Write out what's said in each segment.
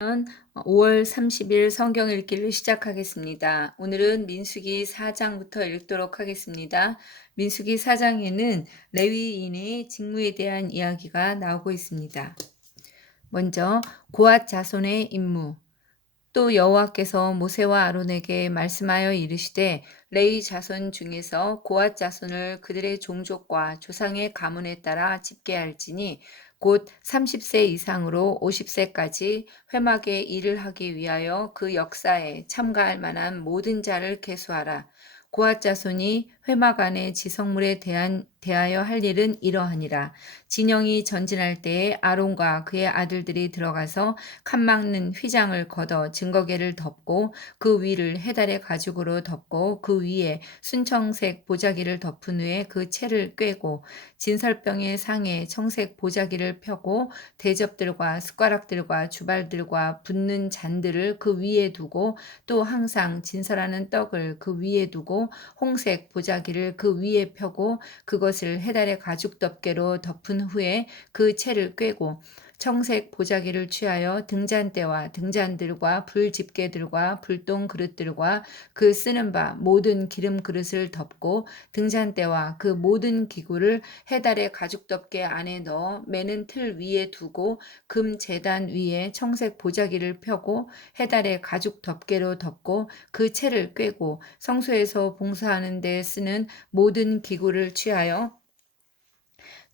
는 5월 30일 성경 읽기를 시작하겠습니다. 오늘은 민수기 4장부터 읽도록 하겠습니다. 민수기 4장에는 레위인의 직무에 대한 이야기가 나오고 있습니다. 먼저 고앗 자손의 임무. 또 여호와께서 모세와 아론에게 말씀하여 이르시되 레위 자손 중에서 고앗 자손을 그들의 종족과 조상의 가문에 따라 집계할지니 곧 30세 이상으로 50세까지 회막에 일을 하기 위하여 그 역사에 참가할 만한 모든 자를 계수하라. 고앗 자손이 회막 안의 지성물에 대하여 할 일은 이러하니라. 진영이 전진할 때에 아론과 그의 아들들이 들어가서 칸 막는 휘장을 걷어 증거계를 덮고 그 위를 해달의 가죽으로 덮고 그 위에 순청색 보자기를 덮은 후에 그 채를 꿰고 진설병의 상에 청색 보자기를 펴고 대접들과 숟가락들과 주발들과 붓는 잔들을 그 위에 두고 또 항상 진설하는 떡을 그 위에 두고 홍색 보자기를 그 위에 펴고 그것을 해달의 가죽 덮개로 덮은 후에 그 채를 꿰고 청색 보자기를 취하여 등잔대와 등잔들과 불집게들과 불똥 그릇들과 그 쓰는 바 모든 기름 그릇을 덮고 등잔대와 그 모든 기구를 해달의 가죽 덮개 안에 넣어 매는 틀 위에 두고 금 제단 위에 청색 보자기를 펴고 해달의 가죽 덮개로 덮고 그 채를 꿰고 성소에서 봉사하는 데 쓰는 모든 기구를 취하여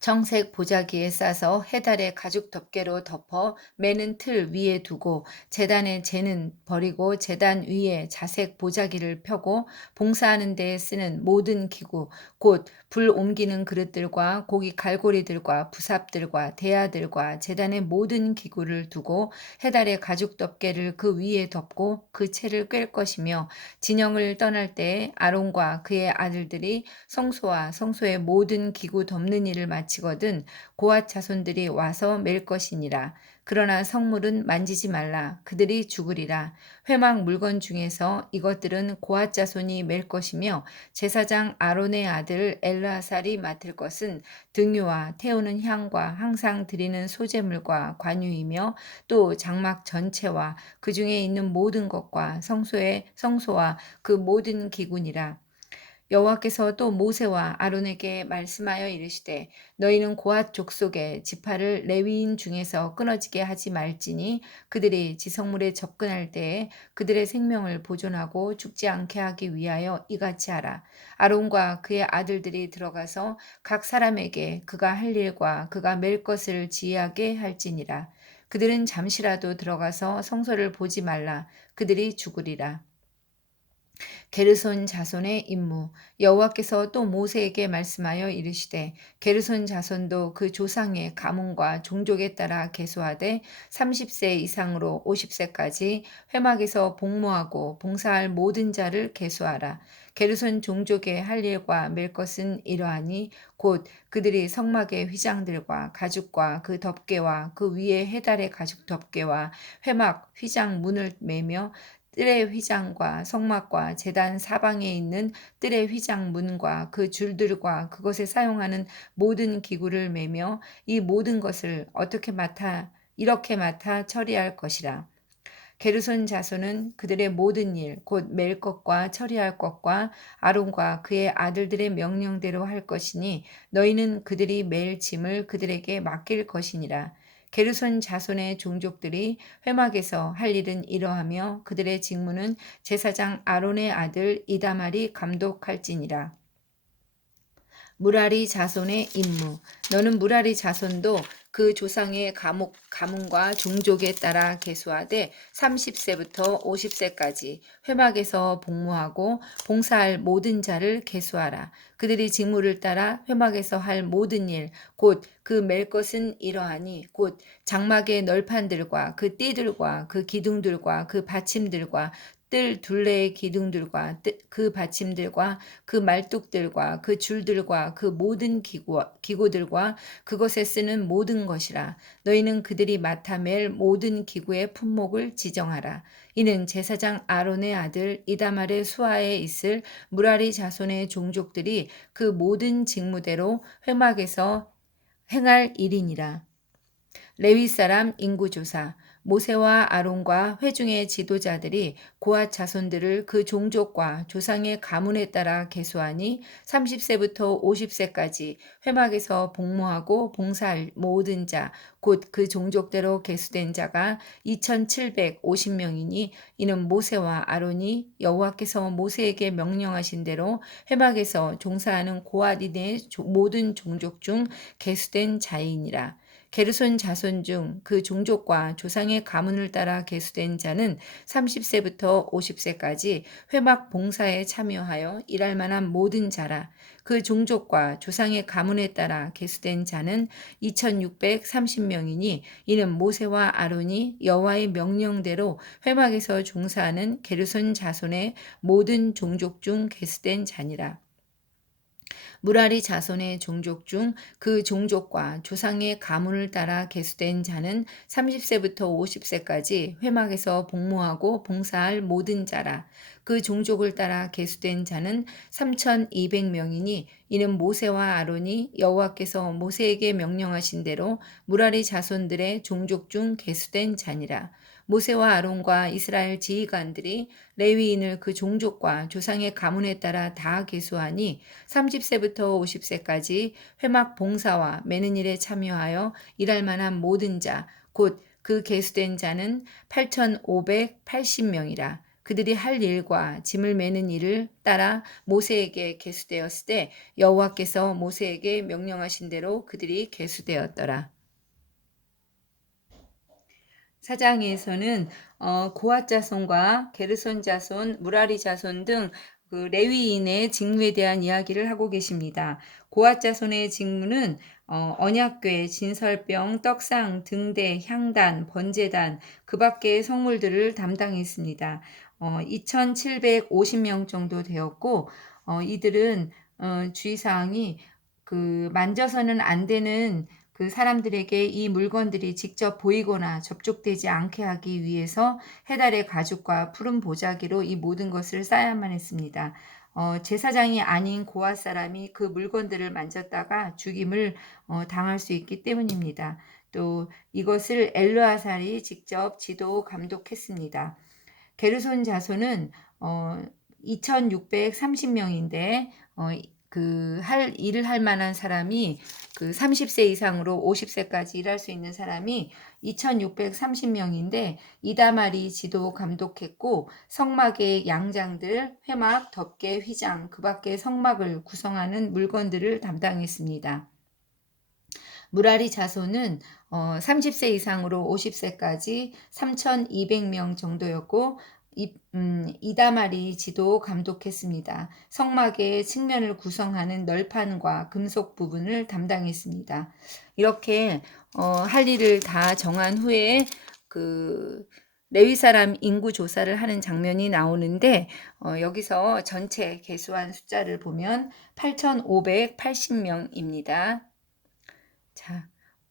청색 보자기에 싸서 해달의 가죽 덮개로 덮어 매는 틀 위에 두고 제단의 재는 버리고 제단 위에 자색 보자기를 펴고 봉사하는 데에 쓰는 모든 기구 곧 불 옮기는 그릇들과 고기 갈고리들과 부삽들과 대야들과 제단의 모든 기구를 두고 해달의 가죽 덮개를 그 위에 덮고 그 채를 꿰 것이며 진영을 떠날 때에 아론과 그의 아들들이 성소와 성소의 모든 기구 덮는 일을 마치거든 고앗 자손들이 와서 맬 것이니라. 그러나 성물은 만지지 말라. 그들이 죽으리라. 회막 물건 중에서 이것들은 고앗 자손이 맬 것이며 제사장 아론의 아들 엘르아살이 맡을 것은 등유와 태우는 향과 항상 드리는 소제물과 관유이며 또 장막 전체와 그 중에 있는 모든 것과 성소와 그 모든 기구니라. 여호와께서 또 모세와 아론에게 말씀하여 이르시되 너희는 고앗 족속의 지파를 레위인 중에서 끊어지게 하지 말지니 그들이 지성물에 접근할 때에 그들의 생명을 보존하고 죽지 않게 하기 위하여 이같이 하라. 아론과 그의 아들들이 들어가서 각 사람에게 그가 할 일과 그가 맬 것을 지휘하게 할지니라. 그들은 잠시라도 들어가서 성소를 보지 말라. 그들이 죽으리라. 게르손 자손의 임무. 여호와께서 또 모세에게 말씀하여 이르시되 게르손 자손도 그 조상의 가문과 종족에 따라 계수하되 30세 이상으로 50세까지 회막에서 복무하고 봉사할 모든 자를 계수하라. 게르손 종족의 할 일과 맬 것은 이러하니 곧 그들이 성막의 휘장들과 가죽과 그 덮개와 그 위에 해달의 가죽 덮개와 회막 휘장 문을 매며 뜰의 휘장과 성막과 제단 사방에 있는 뜰의 휘장 문과 그 줄들과 그것에 사용하는 모든 기구를 매며 이 모든 것을 이렇게 맡아 처리할 것이라. 게르손 자손은 그들의 모든 일, 곧 맬 것과 처리할 것과 아론과 그의 아들들의 명령대로 할 것이니 너희는 그들이 맬 짐을 그들에게 맡길 것이니라. 게르손 자손의 종족들이 회막에서 할 일은 이러하며 그들의 직무는 제사장 아론의 아들 이다말이 감독할지니라. 무라리 자손의 임무. 너는 무라리 자손도 그 조상의 가문과 종족에 따라 계수하되 30세부터 50세까지 회막에서 복무하고 봉사할 모든 자를 계수하라. 그들이 직무를 따라 회막에서 할 모든 일, 곧 그 맬 것은 이러하니 곧 장막의 널판들과 그 띠들과 그 기둥들과 그 받침들과 뜰 둘레의 기둥들과 그 받침들과 그 말뚝들과 그 줄들과 그 모든 기구들과 그것에 쓰는 모든 것이라. 너희는 그들이 맡아 맬 모든 기구의 품목을 지정하라. 이는 제사장 아론의 아들 이다말의 수하에 있을 무라리 자손의 종족들이 그 모든 직무대로 회막에서 행할 일이니라. 레위 사람 인구조사. 모세와 아론과 회중의 지도자들이 고앗 자손들을 그 종족과 조상의 가문에 따라 계수하니 30세부터 50세까지 회막에서 복무하고 봉사할 모든 자, 곧 그 종족대로 계수된 자가 2,750명이니 이는 모세와 아론이 여호와께서 모세에게 명령하신 대로 회막에서 종사하는 고앗인의 모든 종족 중 계수된 자이니라. 게르손 자손 중 그 종족과 조상의 가문을 따라 계수된 자는 30세부터 50세까지 회막 봉사에 참여하여 일할 만한 모든 자라. 그 종족과 조상의 가문에 따라 계수된 자는 2,630명이니 이는 모세와 아론이 여호와의 명령대로 회막에서 종사하는 게르손 자손의 모든 종족 중 계수된 자니라. 무라리 자손의 종족 중 그 종족과 조상의 가문을 따라 계수된 자는 30세부터 50세까지 회막에서 복무하고 봉사할 모든 자라. 그 종족을 따라 계수된 자는 3,200명이니 이는 모세와 아론이 여호와께서 모세에게 명령하신 대로 무라리 자손들의 종족 중 계수된 자니라. 모세와 아론과 이스라엘 지휘관들이 레위인을 그 종족과 조상의 가문에 따라 다 계수하니 30세부터 50세까지 회막 봉사와 매는 일에 참여하여 일할 만한 모든 자, 곧 그 계수된 자는 8,580명이라. 그들이 할 일과 짐을 매는 일을 따라 모세에게 계수되었을 때 여호와께서 모세에게 명령하신 대로 그들이 계수되었더라. 사장에서는 고앗 자손과 게르손 자손, 무라리 자손 등 그 레위인의 직무에 대한 이야기를 하고 계십니다. 고앗 자손의 직무는 언약궤, 진설병, 떡상, 등대, 향단, 번제단, 그 밖의 성물들을 담당했습니다. 2,750명 정도 되었고 이들은 주의사항이 그 만져서는 안 되는 그 사람들에게 이 물건들이 직접 보이거나 접촉되지 않게 하기 위해서 해달의 가죽과 푸른 보자기로 이 모든 것을 쌓아야만 했습니다. 제사장이 아닌 고앗 사람이 그 물건들을 만졌다가 죽임을 당할 수 있기 때문입니다. 또 이것을 엘르아살이 직접 지도 감독했습니다. 게르손 자손은 2,630명인데 일을 할 만한 사람이 그 30세 이상으로 50세까지 일할 수 있는 사람이 2,630명인데 이다말이 지도 감독했고 성막의 양장들, 회막, 덮개, 휘장, 그 밖의 성막을 구성하는 물건들을 담당했습니다. 무라리 자손은 30세 이상으로 50세까지 3,200명 정도였고 이다말이 지도 감독했습니다. 성막의 측면을 구성하는 널판과 금속 부분을 담당했습니다. 이렇게 할 일을 다 정한 후에 그 레위 사람 인구 조사를 하는 장면이 나오는데 여기서 전체 계수한 숫자를 보면 8,580명입니다. 자,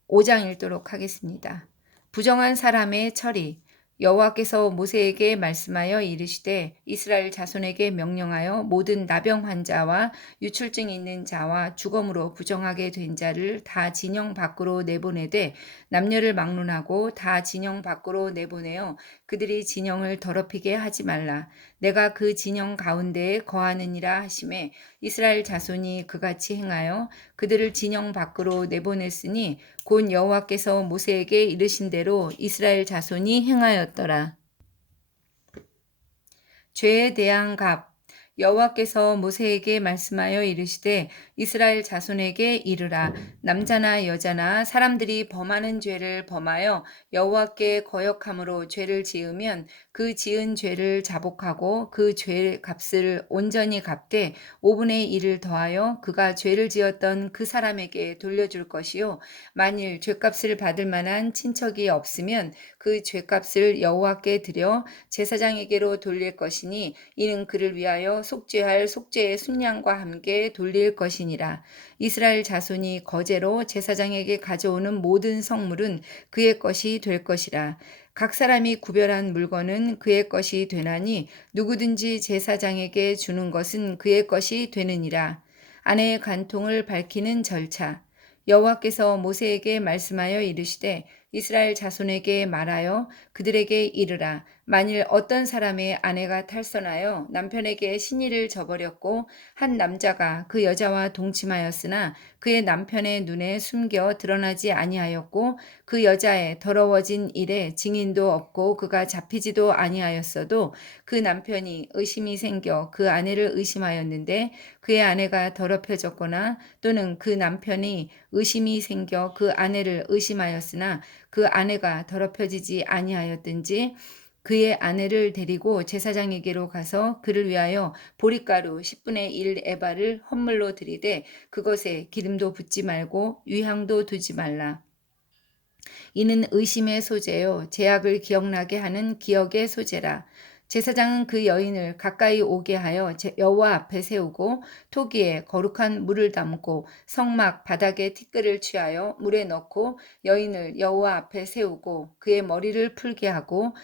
5장 읽도록 하겠습니다. 부정한 사람의 처리. 여호와께서 모세에게 말씀하여 이르시되 이스라엘 자손에게 명령하여 모든 나병 환자와 유출증 있는 자와 주검으로 부정하게 된 자를 다 진영 밖으로 내보내되 남녀를 막론하고 다 진영 밖으로 내보내어 그들이 진영을 더럽히게 하지 말라. 내가 그 진영 가운데에 거하느니라 하시매 이스라엘 자손이 그같이 행하여 그들을 진영 밖으로 내보냈으니 곧 여호와께서 모세에게 이르신 대로 이스라엘 자손이 행하였더라. 죄에 대한 값. 여호와께서 모세에게 말씀하여 이르시되 이스라엘 자손에게 이르라. 남자나 여자나 사람들이 범하는 죄를 범하여 여호와께 거역함으로 죄를 지으면 그 지은 죄를 자복하고 그 죄 값을 온전히 갚되 5분의 1을 더하여 그가 죄를 지었던 그 사람에게 돌려줄 것이요 만일 죄값을 받을 만한 친척이 없으면 그 죄값을 여호와께 드려 제사장에게로 돌릴 것이니 이는 그를 위하여 속죄할 속죄의 순양과 함께 돌릴 것이니라. 이스라엘 자손이 거제로 제사장에게 가져오는 모든 성물은 그의 것이 될 것이라. 각 사람이 구별한 물건은 그의 것이 되나니 누구든지 제사장에게 주는 것은 그의 것이 되느니라. 아내의 간통을 밝히는 절차. 여호와께서 모세에게 말씀하여 이르시되 이스라엘 자손에게 말하여 그들에게 이르라. 만일 어떤 사람의 아내가 탈선하여 남편에게 신의를 저버렸고 한 남자가 그 여자와 동침하였으나 그의 남편의 눈에 숨겨 드러나지 아니하였고 그 여자의 더러워진 일에 증인도 없고 그가 잡히지도 아니하였어도 그 남편이 의심이 생겨 그 아내를 의심하였는데 그의 아내가 더럽혀졌거나 또는 그 남편이 의심이 생겨 그 아내를 의심하였으나 그 아내가 더럽혀지지 아니하였든지 그의 아내를 데리고 제사장에게로 가서 그를 위하여 보리가루 10분의 1 에바를 헌물로 드리되 그것에 기름도 붓지 말고 유향도 두지 말라. 이는 의심의 소재요 죄악을 기억나게 하는 기억의 소재라. 제사장은 그 여인을 가까이 오게 하여 여호와 앞에 세우고 토기에 거룩한 물을 담고 성막 바닥에 티끌을 취하여 물에 넣고 여인을 여호와 앞에 세우고 그의 머리를 풀게 하고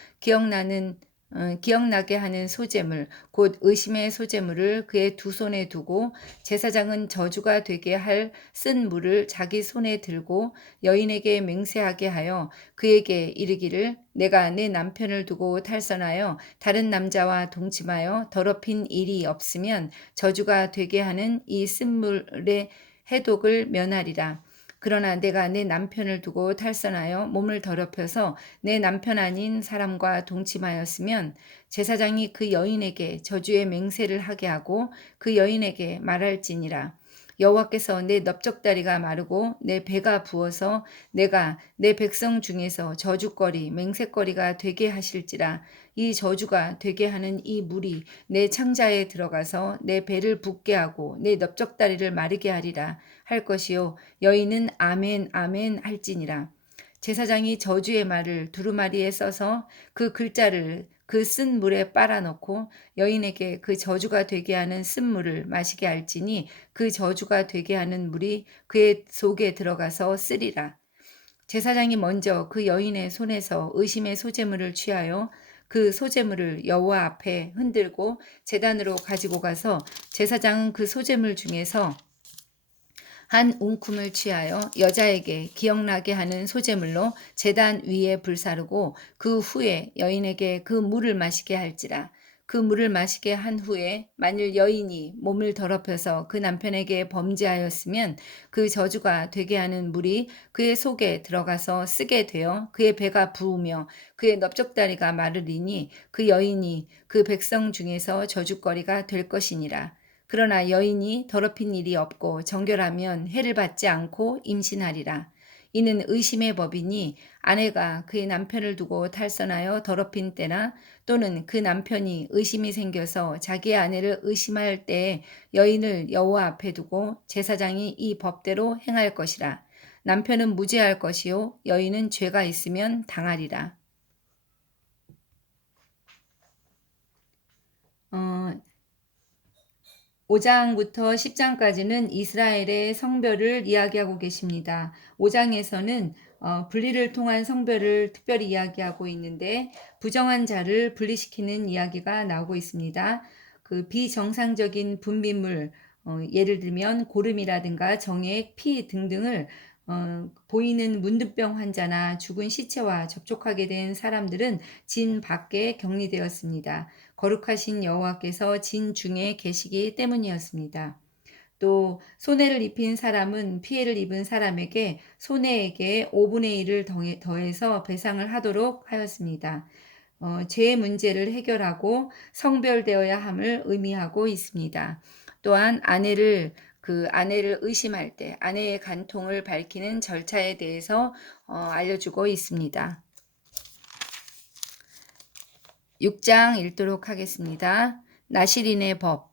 기억나게 하는 소재물 곧 의심의 소재물을 그의 두 손에 두고 제사장은 저주가 되게 할 쓴 물을 자기 손에 들고 여인에게 맹세하게 하여 그에게 이르기를 내가 내 남편을 두고 탈선하여 다른 남자와 동침하여 더럽힌 일이 없으면 저주가 되게 하는 이 쓴물의 해독을 면하리라. 그러나 내가 내 남편을 두고 탈선하여 몸을 더럽혀서 내 남편 아닌 사람과 동침하였으면 제사장이 그 여인에게 저주의 맹세를 하게 하고 그 여인에게 말할지니라. 여호와께서 내 넓적다리가 마르고 내 배가 부어서 내가 내 백성 중에서 저주거리 맹세거리가 되게 하실지라. 이 저주가 되게 하는 이 물이 내 창자에 들어가서 내 배를 붓게 하고 내 넓적다리를 마르게 하리라 할 것이요 여인은 아멘 아멘 할지니라. 제사장이 저주의 말을 두루마리에 써서 그 글자를 그 쓴 물에 빨아넣고 여인에게 그 저주가 되게 하는 쓴 물을 마시게 할지니 그 저주가 되게 하는 물이 그의 속에 들어가서 쓰리라. 제사장이 먼저 그 여인의 손에서 의심의 소재물을 취하여 그 소재물을 여호와 앞에 흔들고 제단으로 가지고 가서 제사장은 그 소재물 중에서 한 웅큼을 취하여 여자에게 기억나게 하는 소재물로 제단 위에 불사르고 그 후에 여인에게 그 물을 마시게 할지라. 그 물을 마시게 한 후에 만일 여인이 몸을 더럽혀서 그 남편에게 범죄하였으면 그 저주가 되게 하는 물이 그의 속에 들어가서 쓰게 되어 그의 배가 부으며 그의 넓적다리가 마르리니 그 여인이 그 백성 중에서 저주거리가 될 것이니라. 그러나 여인이 더럽힌 일이 없고 정결하면 해를 받지 않고 임신하리라. 이는 의심의 법이니 아내가 그의 남편을 두고 탈선하여 더럽힌 때나 또는 그 남편이 의심이 생겨서 자기의 아내를 의심할 때에 여인을 여호와 앞에 두고 제사장이 이 법대로 행할 것이라. 남편은 무죄할 것이요 여인은 죄가 있으면 당하리라. 5장부터 10장까지는 이스라엘의 성별을 이야기하고 계십니다. 5장에서는 분리를 통한 성별을 특별히 이야기하고 있는데 부정한 자를 분리시키는 이야기가 나오고 있습니다. 그 비정상적인 분비물, 예를 들면 고름이라든가 정액, 피 등등을 보이는 문둥병 환자나 죽은 시체와 접촉하게 된 사람들은 진 밖에 격리되었습니다. 거룩하신 여호와께서 진 중에 계시기 때문이었습니다. 또 손해를 입힌 사람은 피해를 입은 사람에게 손해액의 5분의 1을 더해서 배상을 하도록 하였습니다. 죄의 문제를 해결하고 성별되어야 함을 의미하고 있습니다. 또한 아내를 의심할 때 아내의 간통을 밝히는 절차에 대해서 알려주고 있습니다. 6장 읽도록 하겠습니다. 나실인의 법.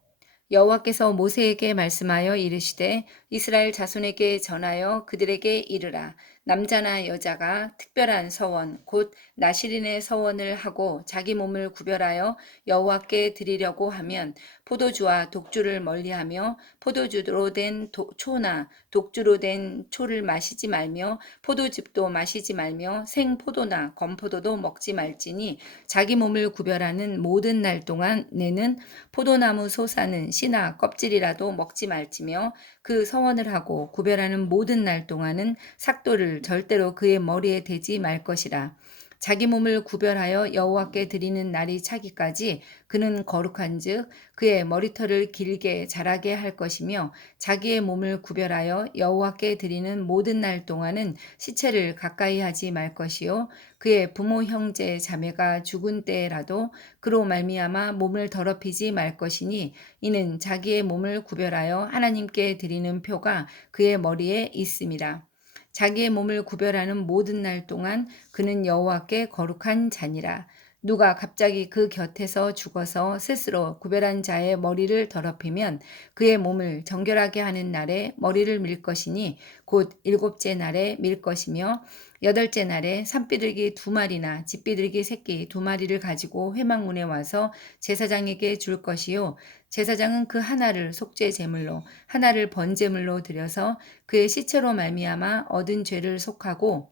여호와께서 모세에게 말씀하여 이르시되 이스라엘 자손에게 전하여 그들에게 이르라. 남자나 여자가 특별한 서원 곧 나실인의 서원을 하고 자기 몸을 구별하여 여호와께 드리려고 하면 포도주와 독주를 멀리하며 포도주로 된 초나 독주로 된 초를 마시지 말며 포도즙도 마시지 말며 생포도나 건포도도 먹지 말지니 자기 몸을 구별하는 모든 날 동안 내는 포도나무 솟아는 씨나 껍질이라도 먹지 말지며 그 서원을 하고 구별하는 모든 날 동안은 삭도를 절대로 그의 머리에 대지 말 것이라. 자기 몸을 구별하여 여호와께 드리는 날이 차기까지 그는 거룩한즉 그의 머리털을 길게 자라게 할 것이며 자기의 몸을 구별하여 여호와께 드리는 모든 날 동안은 시체를 가까이 하지 말 것이요 그의 부모 형제 자매가 죽은 때라도 그로 말미암아 몸을 더럽히지 말 것이니 이는 자기의 몸을 구별하여 하나님께 드리는 표가 그의 머리에 있음이라. 자기의 몸을 구별하는 모든 날 동안 그는 여호와께 거룩한 자니라. 누가 갑자기 그 곁에서 죽어서 스스로 구별한 자의 머리를 더럽히면 그의 몸을 정결하게 하는 날에 머리를 밀 것이니 곧 일곱째 날에 밀 것이며 여덟째 날에 산비둘기 2마리나 집비둘기 새끼 2마리를 가지고 회막문에 와서 제사장에게 줄 것이요 제사장은 그 하나를 속죄 제물로 하나를 번제물로 드려서 그의 시체로 말미암아 얻은 죄를 속하고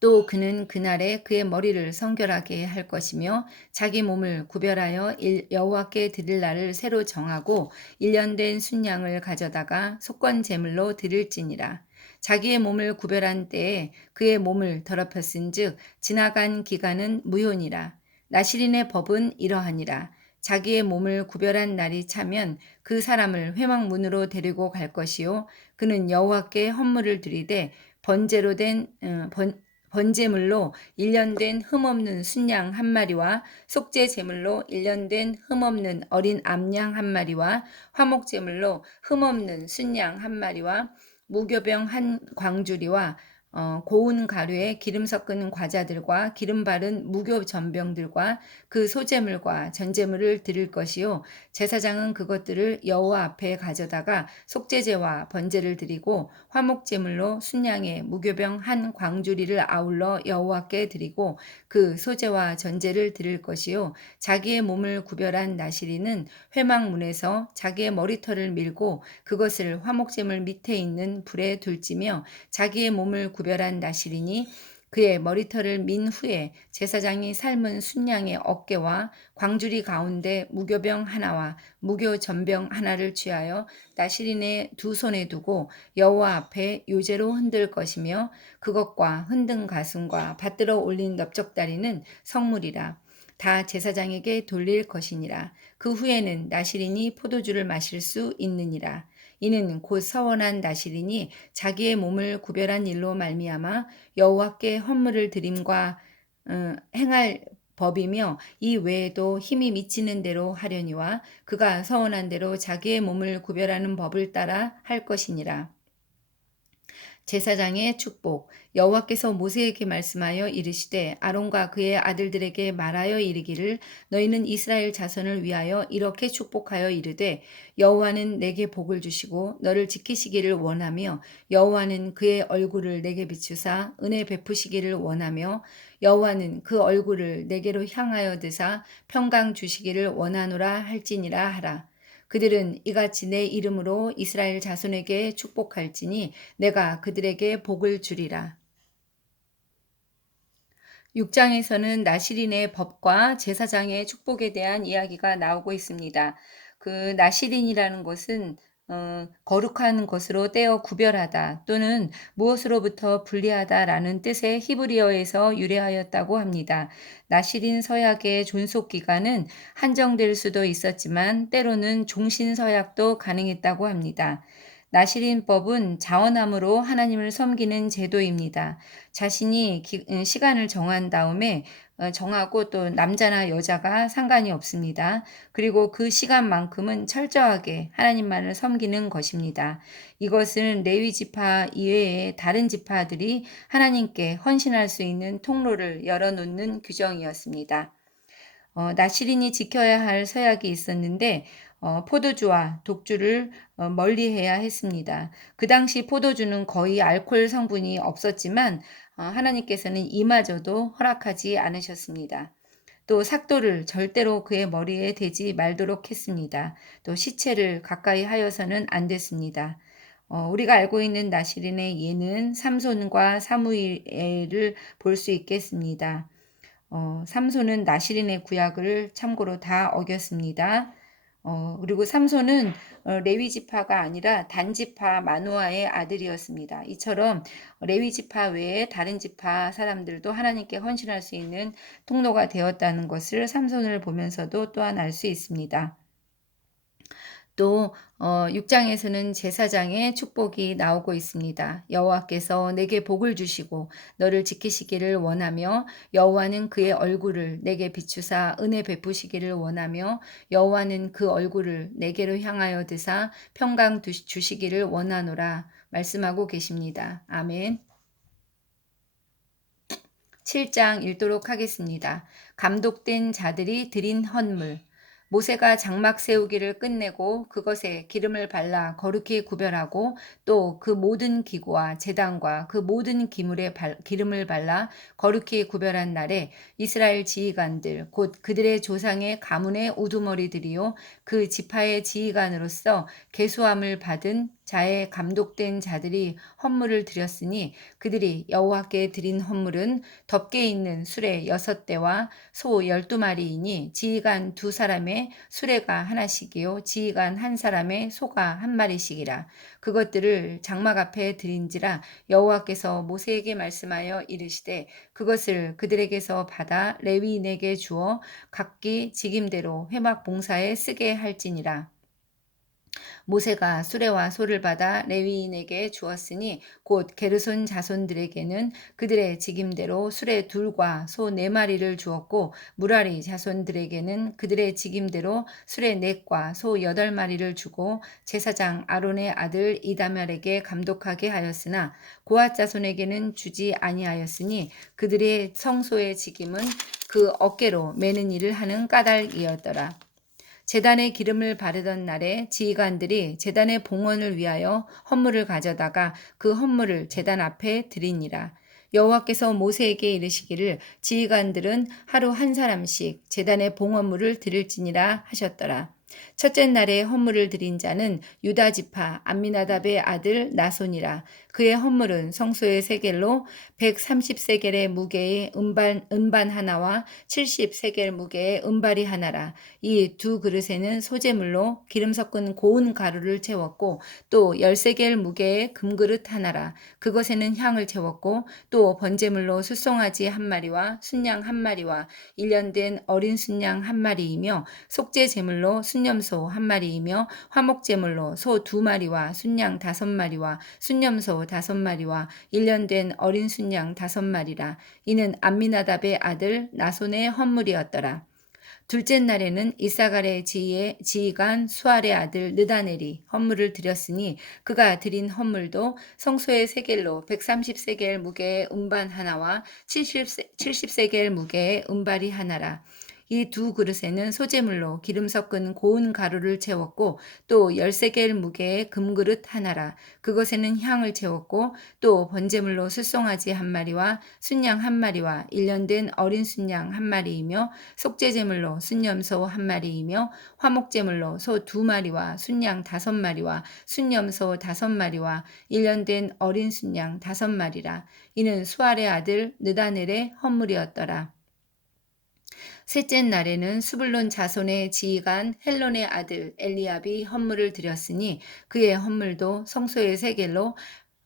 또 그는 그날에 그의 머리를 성결하게 할 것이며 자기 몸을 구별하여 여호와께 드릴 날을 새로 정하고 1년 된 순양을 가져다가 속건 제물로 드릴지니라. 자기의 몸을 구별한 때에 그의 몸을 더럽혔은즉 지나간 기간은 무효니라. 나실인의 법은 이러하니라. 자기의 몸을 구별한 날이 차면 그 사람을 회막문으로 데리고 갈 것이요 그는 여호와께 헌물을 드리되 번제로 된 번제물로 1년 된 흠없는 순양 1마리와 속죄 제물로 1년 된 흠없는 어린 암양 1마리와 화목 제물로 흠없는 순양 1마리와 무교병 1광주리와 고운 가루에 기름 섞은 과자들과 기름 바른 무교 전병들과 그 소제물과 전제물을 드릴 것이요 제사장은 그것들을 여호와 앞에 가져다가 속죄제와 번제를 드리고 화목제물로 순양의 무교병 1광주리를 아울러 여호와께 드리고 그 소제와 전제를 드릴 것이요 자기의 몸을 구별한 나시리는 회막문에서 자기의 머리털을 밀고 그것을 화목제물 밑에 있는 불에 둘지며 자기의 몸을 구별한 나시리니 그의 머리털을 민 후에 제사장이 삶은 순양의 어깨와 광주리 가운데 무교병 하나와 무교 전병 하나를 취하여 나시린의 2손에 두고 여호와 앞에 요제로 흔들 것이며 그것과 흔든 가슴과 받들어 올린 넓적다리는 성물이라. 다 제사장에게 돌릴 것이니라. 그 후에는 나시린이 포도주를 마실 수 있느니라. 이는 곧 서원한 나시린이 자기의 몸을 구별한 일로 말미암아 여호와께 헌물을 드림과 행할 법이며 이 외에도 힘이 미치는 대로 하려니와 그가 서원한 대로 자기의 몸을 구별하는 법을 따라 할 것이니라. 제사장의 축복. 여호와께서 모세에게 말씀하여 이르시되 아론과 그의 아들들에게 말하여 이르기를 너희는 이스라엘 자손을 위하여 이렇게 축복하여 이르되 여호와는 내게 복을 주시고 너를 지키시기를 원하며 여호와는 그의 얼굴을 내게 비추사 은혜 베푸시기를 원하며 여호와는 그 얼굴을 내게로 향하여 드사 평강 주시기를 원하노라 할지니라 하라. 그들은 이같이 내 이름으로 이스라엘 자손에게 축복할지니 내가 그들에게 복을 주리라. 6장에서는 나시린의 법과 제사장의 축복에 대한 이야기가 나오고 있습니다. 그 나시린이라는 것은 거룩한 것으로 떼어 구별하다 또는 무엇으로부터 분리하다라는 뜻의 히브리어에서 유래하였다고 합니다. 나시린 서약의 존속 기간은 한정될 수도 있었지만 때로는 종신 서약도 가능했다고 합니다. 나시린법은 자원함으로 하나님을 섬기는 제도입니다. 자신이 시간을 정한 다음에 정하고 또 남자나 여자가 상관이 없습니다. 그리고 그 시간만큼은 철저하게 하나님만을 섬기는 것입니다. 이것은 레위 지파 이외의 다른 지파들이 하나님께 헌신할 수 있는 통로를 열어놓는 규정이었습니다. 나시린이 지켜야 할 서약이 있었는데 포도주와 독주를 멀리해야 했습니다. 그 당시 포도주는 거의 알코올 성분이 없었지만 하나님께서는 이마저도 허락하지 않으셨습니다. 또 삭도를 절대로 그의 머리에 대지 말도록 했습니다. 또 시체를 가까이 하여서는 안 됐습니다. 우리가 알고 있는 나시린의 예는 삼손과 사무엘을 볼 수 있겠습니다. 삼손은 나시린의 구약을 참고로 다 어겼습니다. 그리고 삼손은 레위 지파가 아니라 단 지파 마노아의 아들이었습니다. 이처럼 레위 지파 외에 다른 지파 사람들도 하나님께 헌신할 수 있는 통로가 되었다는 것을 삼손을 보면서도 또한 알 수 있습니다. 또 6장에서는 제사장의 축복이 나오고 있습니다. 여호와께서 내게 복을 주시고 너를 지키시기를 원하며 여호와는 그의 얼굴을 내게 비추사 은혜 베푸시기를 원하며 여호와는 그 얼굴을 내게로 향하여 드사 평강 주시기를 원하노라 말씀하고 계십니다. 아멘. 7장 읽도록 하겠습니다. 감독된 자들이 드린 헌물. 모세가 장막 세우기를 끝내고 그것에 기름을 발라 거룩히 구별하고 또 그 모든 기구와 제단과 그 모든 기물에 기름을 발라 거룩히 구별한 날에 이스라엘 지휘관들 곧 그들의 조상의 가문의 우두머리들이요 그 지파의 지휘관으로서 계수함을 받은 자의 감독된 자들이 헌물을 드렸으니 그들이 여호와께 드린 헌물은 덮개 있는 수레 6대와 소 12마리이니 지휘관 2사람의 수레가 하나씩이요 지휘관 1사람의 소가 1마리씩이라. 그것들을 장막 앞에 드린지라 여호와께서 모세에게 말씀하여 이르시되 그것을 그들에게서 받아 레위인에게 주어 각기 직임대로 회막 봉사에 쓰게 할지니라. 모세가 수레와 소를 받아 레위인에게 주었으니 곧 게르손 자손들에게는 그들의 직임대로 수레 2과 소 4마리를 주었고 무라리 자손들에게는 그들의 직임대로 수레 4과 소 8마리를 주고 제사장 아론의 아들 이다멜에게 감독하게 하였으나 고앗 자손에게는 주지 아니하였으니 그들의 성소의 직임은 그 어깨로 매는 일을 하는 까닭이었더라. 제단에 기름을 바르던 날에 지휘관들이 제단의 봉헌을 위하여 헌물을 가져다가 그 헌물을 제단 앞에 드리니라. 여호와께서 모세에게 이르시기를 지휘관들은 하루 1사람씩 제단의 봉헌물을 드릴지니라 하셨더라. 첫째 날에 헌물을 드린 자는 유다 지파 암미나답의 아들 나손이라. 그의 헌물은 성소의 세겔로 130세겔의 무게의 은반 하나와 70세겔 무게의 은발이 하나라. 이 2그릇에는 소재물로 기름 섞은 고운 가루를 채웠고 또 10세겔 무게의 금그릇 하나라. 그것에는 향을 채웠고 또 번제물로 숫송아지 1마리와 순양 1마리와 1년 된 어린 순양 1마리이며 속죄 제물로 순념소 1마리이며 화목제물로 소 2마리와 순양 5마리와 순념소 5마리와 1년 된 어린 순양 5마리라. 이는 암미나답의 아들 나손의 헌물이었더라. 둘째 날에는 이사갈의 지휘관 수알의 아들 느다넬이 헌물을 드렸으니 그가 드린 헌물도 성소의 세겔로 130세겔 무게의 음반 하나와 70세겔 무게의 음발이 하나라. 이 2그릇에는 소재물로 기름 섞은 고운 가루를 채웠고 또 10세겔 무게의 금그릇 하나라. 그것에는 향을 채웠고 또 번제물로 숫송아지 1마리와 순양 1마리와 1년 된 어린 순양 1마리이며 속죄제물로 순념소 1마리이며 화목제물로 소 2마리와 순양 5마리와 순념소 5마리와 1년 된 어린 순양 5마리라. 이는 수알의 아들 느다넬의 헌물이었더라. 셋째 날에는 스불론 자손의 지휘관 헬론의 아들 엘리압이 헌물을 드렸으니 그의 헌물도 성소의 세겔로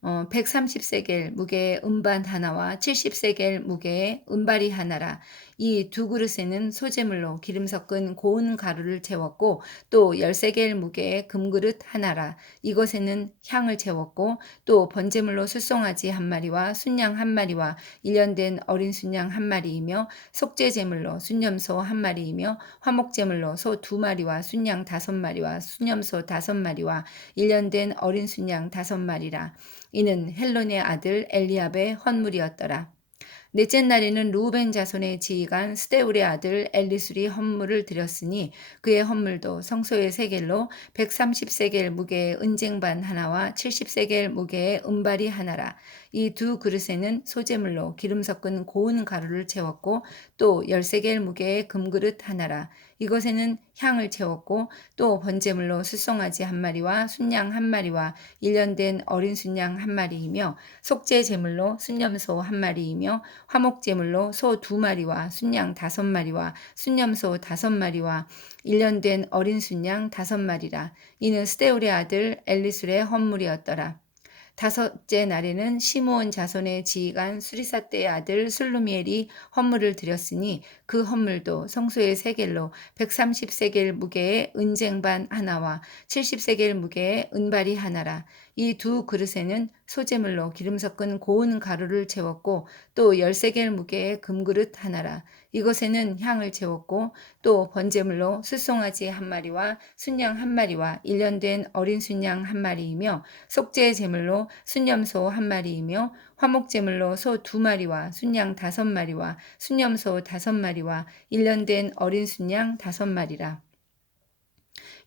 130세겔 무게의 음반 하나와 70세겔 무게의 음발이 하나라. 이 2그릇에는 소재물로 기름 섞은 고운 가루를 채웠고 또 10세겔 무게의 금그릇 하나라. 이것에는 향을 채웠고 또 번제물로 숫송아지 1마리와 순양 1마리와 1년 된 어린 순양 1마리이며 속죄제물로 순념소 1마리이며 화목제물로 소 2마리와 순양 5마리와 순념소 5마리와 1년 된 어린 순양 5마리라. 이는 헬론의 아들 엘리압의 헌물이었더라. 넷째 날에는 루벤 자손의 지휘관 스데울의 아들 엘리술이 헌물을 드렸으니 그의 헌물도 성소의 세겔로 130세겔 무게의 은쟁반 하나와 70세겔 무게의 은발이 하나라. 이 두 그릇에는 소재물로 기름 섞은 고운 가루를 채웠고 또 13개의 무게의 금그릇 하나라. 이것에는 향을 채웠고 또 번제물로 숫송아지 한 마리와 순양 한 마리와 일년된 어린 순양 한 마리이며 속죄 제물로 순염소 한 마리이며 화목 제물로 소 2마리와 순양 5마리와 순염소 5마리와 일년된 어린 순양 5마리라. 이는 스데울의 아들 엘리술의 헌물이었더라. 다섯째 날에는 시므온 자손의 지휘관 수리사떼의 아들 술루미엘이 헌물을 드렸으니 그 헌물도 성소의 세겔로 130세겔 무게의 은쟁반 하나와 70세겔 무게의 은발이 하나라. 이 두 그릇에는 소재물로 기름 섞은 고운 가루를 채웠고 또 13개의 무게의 금그릇 하나라. 이것에는 향을 채웠고 또 번제물로 숫송아지 한 마리와 순양 한 마리와 일년된 어린 순양 한 마리이며 속죄 제물로 순염소 한 마리이며 화목 제물로 소 2마리와 순양 5마리와 순염소 5마리와 일년된 어린 순양 5마리라.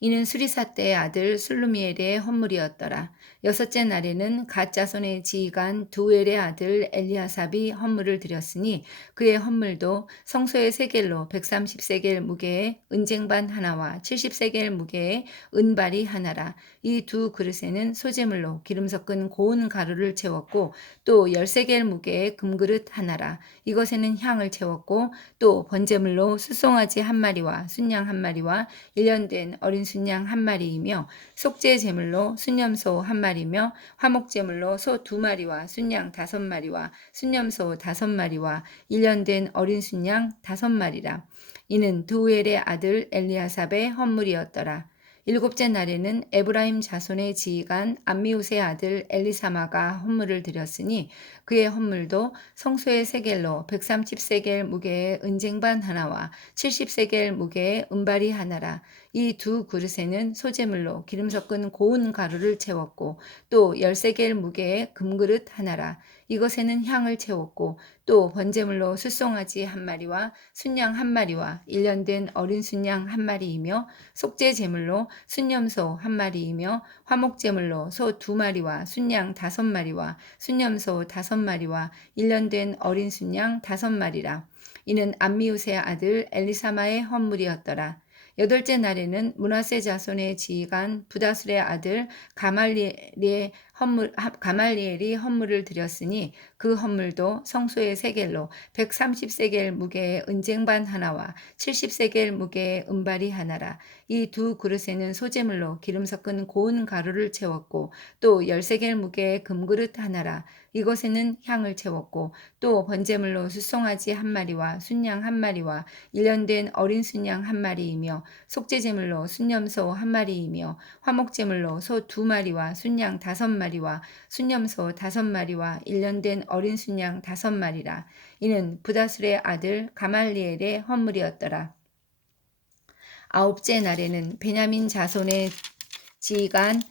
이는 수리사 때의 아들 술루미엘의 헌물이었더라. 여섯째 날에는 갓 자손의 지휘관 두엘의 아들 엘리아삽이 헌물을 드렸으니 그의 헌물도 성소의 세겔로 130세겔 무게의 은쟁반 하나와 70세겔 무게의 은발이 하나라. 이 두 그릇에는 소재물로 기름 섞은 고운 가루를 채웠고 또 13개의 무게의 금그릇 하나라. 이것에는 향을 채웠고 또 번제물로 숫송아지 한 마리와 순양 한 마리와 일년된 어린 순양 한 마리이며 속죄 제물로 순염소 한 마리며 화목 제물로 소 2마리와 순양 5마리와 순염소 5마리와 일년된 어린 순양 5마리라. 이는 두엘의 아들 엘리아삽의 헌물이었더라. 일곱째 날에는 에브라임 자손의 지휘관 암미우스의 아들 엘리사마가 헌물을 드렸으니 그의 헌물도 성소의 세겔로 130세겔 무게의 은쟁반 하나와 70세겔 무게의 은발이 하나라. 이 두 그릇에는 소재물로 기름 섞은 고운 가루를 채웠고 또 13개의 무게의 금그릇 하나라. 이것에는 향을 채웠고 또 번제물로 숫송아지 한 마리와 순양 한 마리와 일년된 어린 순양 한 마리이며 속죄 제물로 순염소 한 마리이며 화목 제물로 소 2마리와 순양 5마리와 순염소 5마리와 일년된 어린 순양 5마리라. 이는 암미우스의 아들 엘리사마의 헌물이었더라. 여덟째 날에는 므낫세 자손의 지휘관 부다술의 아들 가말리엘이 헌물을 드렸으니 그 헌물도 성소의 세겔로 130세겔 무게의 은쟁반 하나와 70세겔 무게의 은발이 하나라. 이 두 그릇에는 소재물로 기름 섞은 고운 가루를 채웠고 또 13개의 무게의 금그릇 하나라. 이것에는 향을 채웠고 또 번제물로 숫송아지 한 마리와 순양 한 마리와 일년된 어린 순양 한 마리이며 속죄제물로 순염소 한 마리이며 화목제물로 소 2마리와 순양 5마리와 순염소 5마리와 일년된 어린 순양 5마리라. 이는 부다술의 아들 가말리엘의 헌물이었더라. 아홉째 날에는 베냐민 자손의 지휘관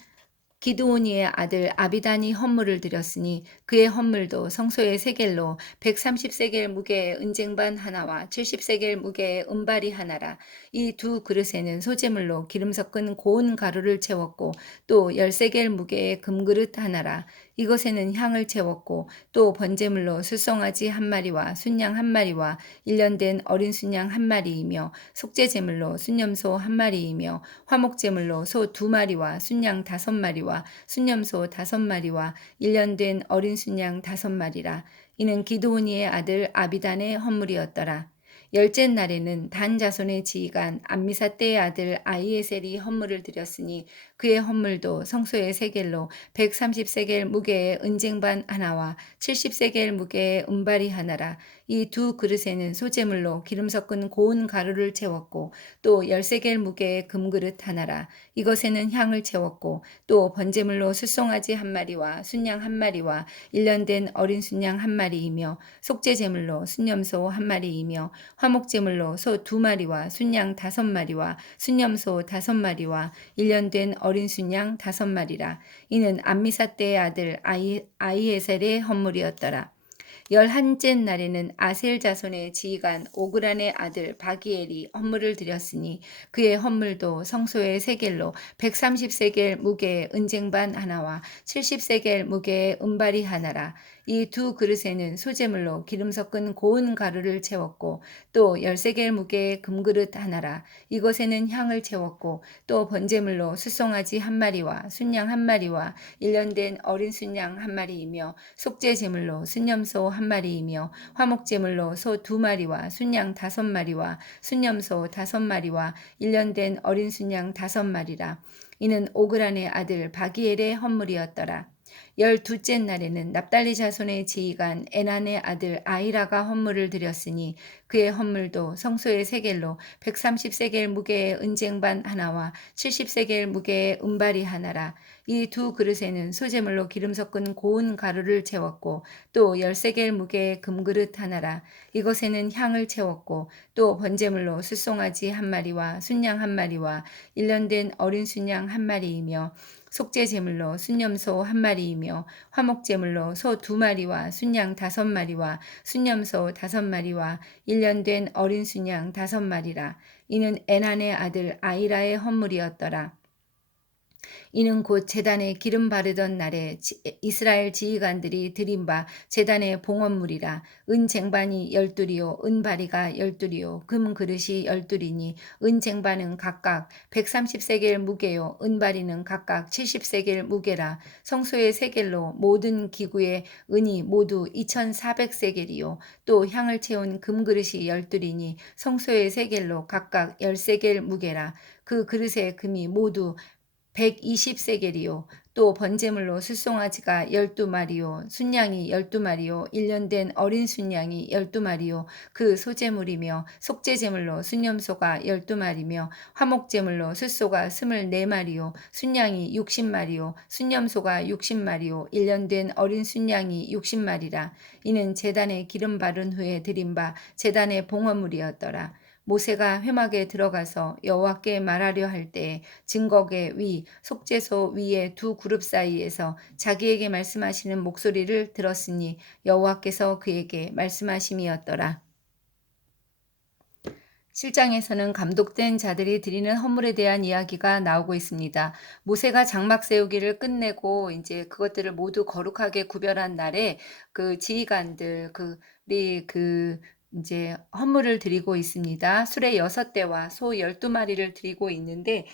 기드오니의 아들 아비단이 헌물을 드렸으니 그의 헌물도 성소의 세겔로 130세겔 무게의 은쟁반 하나와 70세겔 무게의 은발이 하나라. 이 두 그릇에는 소재물로 기름 섞은 고운 가루를 채웠고 또 13개의 무게의 금그릇 하나라. 이것에는 향을 채웠고 또 번제물로 숫송아지 한 마리와 순양 한 마리와 일년된 어린 순양 한 마리이며 속죄제물로 순염소 한 마리이며 화목제물로 소 2마리와 순양 5마리와 순염소 5마리와 일년된 어린 순양 5마리라. 이는 기드오니의 아들 아비단의 헌물이었더라. 열째 날에는 단 자손의 지휘관 암미사떼의 아들 아이에셀이 헌물을 드렸으니 그의 헌물도 성소의 세겔로 130세겔 무게의 은쟁반 하나와 70세겔 무게의 은발이 하나라. 이 두 그릇에는 소재물로 기름 섞은 고운 가루를 채웠고 또 13개의 무게의 금그릇 하나라. 이것에는 향을 채웠고 또 번제물로 숫송아지 한 마리와 순양 한 마리와 일년된 어린 순양 한 마리이며 속죄제물로 순염소 한 마리이며 화목제물로 소 2마리와 순양 5마리와 순염소 5마리와 일년된 어린 순양 5마리라. 이는 암미사떼의 아들 아이에셀의 헌물이었더라. 11째 날에는 아셀 자손의 지휘관 오그란의 아들 바기엘이 헌물을 드렸으니 그의 헌물도 성소의 세겔로 130세겔 무게의 은쟁반 하나와 70세겔 무게의 은발이 하나라. 이 두 그릇에는 소재물로 기름 섞은 고운 가루를 채웠고 또 13개의 무게의 금그릇 하나라. 이것에는 향을 채웠고 또 번제물로 숫송아지 한 마리와 순양 한 마리와 일년된 어린 순양 한 마리이며 속죄 제물로 순염소 한 마리이며 화목 제물로 소 2마리와 순양 5마리와 순염소 5마리와 일년된 어린 순양 5마리라. 이는 오그란의 아들 바기엘의 헌물이었더라. 12째 날에는 납달리 자손의 지휘관 에난의 아들 아이라가 헌물을 드렸으니 그의 헌물도 성소의 세겔로 130세겔 무게의 은쟁반 하나와 70세겔 무게의 은발이 하나라. 이 두 그릇에는 소재물로 기름 섞은 고운 가루를 채웠고 또 10세겔 무게의 금그릇 하나라. 이것에는 향을 채웠고 또 번제물로 숫송아지 한 마리와 순양 한 마리와 일년된 어린 순양 한 마리이며 속죄 제물로 순염소 한 마리이며 화목 제물로 소 2마리와 순양 5마리와 순염소 5마리와 일년된 어린 순양 5마리라. 이는 에난의 아들 아이라의 헌물이었더라. 이는 곧 제단에 기름 바르던 날에 이스라엘 지휘관들이 드린 바 제단의 봉헌물이라. 은 쟁반이 12리요 은바리가 12리요 금 그릇이 12리니 은 쟁반은 각각 130세겔 무게요 은바리는 각각 70세겔 무게라. 성소의 세겔로 모든 기구의 은이 모두 2400세겔이요 또 향을 채운 금 그릇이 12리니 성소의 세겔로 각각 10세겔 무게라. 그 그릇의 금이 모두 120세겔이요 또 번제물로 숫송아지가 12마리요 순양이 12마리요 일년된 어린 순양이 12마리요 그 소제물이며 속죄제물로 순염소가 12마리며 화목제물로 숫소가 24마리요 순양이 60마리요 순염소가 60마리요 일년된 어린 순양이 60마리라. 이는 제단에 기름 바른 후에 드린 바 제단의 봉헌물이었더라. 모세가 회막에 들어가서 여호와께 말하려 할 때에 증거계 위 속죄소 위의 두 그룹 사이에서 자기에게 말씀하시는 목소리를 들었으니 여호와께서 그에게 말씀하심이었더라. 7장에서는 감독된 자들이 드리는 헌물에 대한 이야기가 나오고 있습니다. 모세가 장막 세우기를 끝내고 이제 그것들을 모두 거룩하게 구별한 날에 그 지휘관들 이제 헌물을 드리고 있습니다. 수레 6대와 소 12마리를 드리고 있는데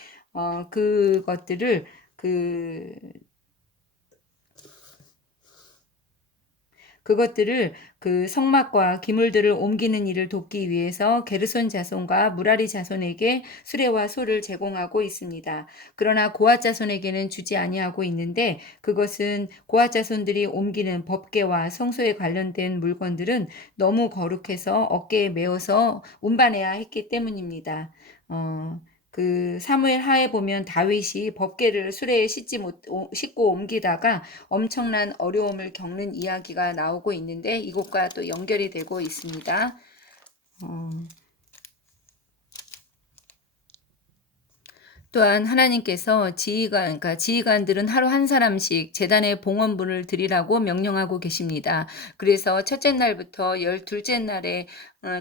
그것들을 그 성막과 기물들을 옮기는 일을 돕기 위해서 게르손 자손과 무라리 자손에게 수레와 소를 제공하고 있습니다. 그러나 고앗 자손에게는 주지 아니하고 있는데 그것은 고앗 자손들이 옮기는 법궤와 성소에 관련된 물건들은 너무 거룩해서 어깨에 메어서 운반해야 했기 때문입니다. 그 사무엘 하에 보면 다윗이 법궤를 수레에 싣고 옮기다가 엄청난 어려움을 겪는 이야기가 나오고 있는데 이것과 또 연결이 되고 있습니다. 또한 하나님께서 지휘관들은 하루 한 사람씩 제단의 봉헌물을 드리라고 명령하고 계십니다. 그래서 첫째 날부터 12째 날에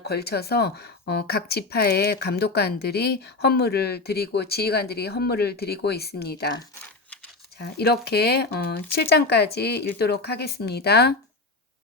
걸쳐서 각 지파의 감독관들이 헌물을 드리고 지휘관들이 헌물을 드리고 있습니다. 자, 이렇게 7장까지 읽도록 하겠습니다.